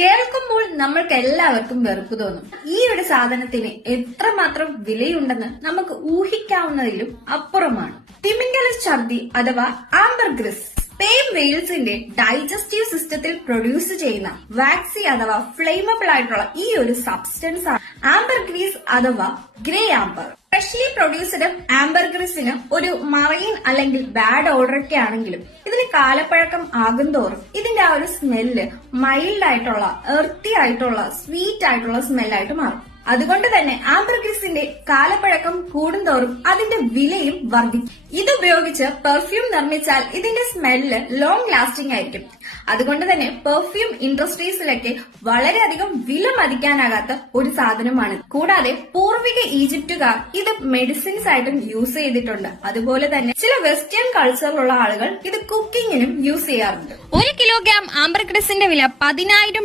കേൾക്കുമ്പോൾ നമ്മൾക്ക് എല്ലാവർക്കും വെറുപ്പ് തോന്നും. ഈ ഒരു സാധനത്തിന് എത്രമാത്രം വിലയുണ്ടെന്ന് നമുക്ക് ഊഹിക്കാവുന്നതിലും അപ്പുറമാണ്. തിമിംഗല ഛർദി അഥവാ ആംബർഗ്രിസ് സ്പെയിൻ വെയിൽസിന്റെ ഡൈജസ്റ്റീവ് സിസ്റ്റത്തിൽ പ്രൊഡ്യൂസ് ചെയ്യുന്ന വാക്സി അഥവാ ഫ്ലെയിമബിൾ ആയിട്ടുള്ള ഈ ഒരു സബ്സ്റ്റൻസ് ആണ് ആംബർഗ്രീസ് അഥവാ ഗ്രേ ആംബർ. ഫ്രഷ്ലി പ്രൊഡ്യൂസ്ഡ് ആംബർഗ്രിസിന് ഒരു മറൈൻ അല്ലെങ്കിൽ ബാഡ് ഓർഡർ ഒക്കെ ആണെങ്കിലും ഇതിന് കാലപ്പഴക്കം ആകുന്തോറും ഇതിന്റെ ആ ഒരു സ്മെല്ല് മൈൽഡ് ആയിട്ടുള്ള എർത്തി ആയിട്ടുള്ള സ്വീറ്റ് ആയിട്ടുള്ള സ്മെല്ലായിട്ട് മാറും. അതുകൊണ്ട് തന്നെ ആംബർഗ്രിസിന്റെ കാലപ്പഴക്കം കൂടുന്തോറും അതിന്റെ വിലയും വർദ്ധിക്കും. ഇതുപയോഗിച്ച് പെർഫ്യൂം നിർമ്മിച്ചാൽ ഇതിന്റെ സ്മെല്ല് ലോങ് ലാസ്റ്റിംഗ് ആയിരിക്കും. അതുകൊണ്ട് തന്നെ പെർഫ്യൂം ഇൻഡസ്ട്രീസിലൊക്കെ വളരെയധികം വില മതിക്കാനാകാത്ത ഒരു സാധനമാണ്. കൂടാതെ പൂർവിക ഈജിപ്തുകാർ ഇത് മെഡിസിൻസ് ആയിട്ടും യൂസ് ചെയ്തിട്ടുണ്ട്. അതുപോലെ തന്നെ ചില വെസ്റ്റേൺ കൾച്ചറിലുള്ള ആളുകൾ ഇത് കുക്കിങ്ങിനും യൂസ് ചെയ്യാറുണ്ട്. 1 കിലോഗ്രാം ആംബർഗ്രിസിന്റെ വില 10,000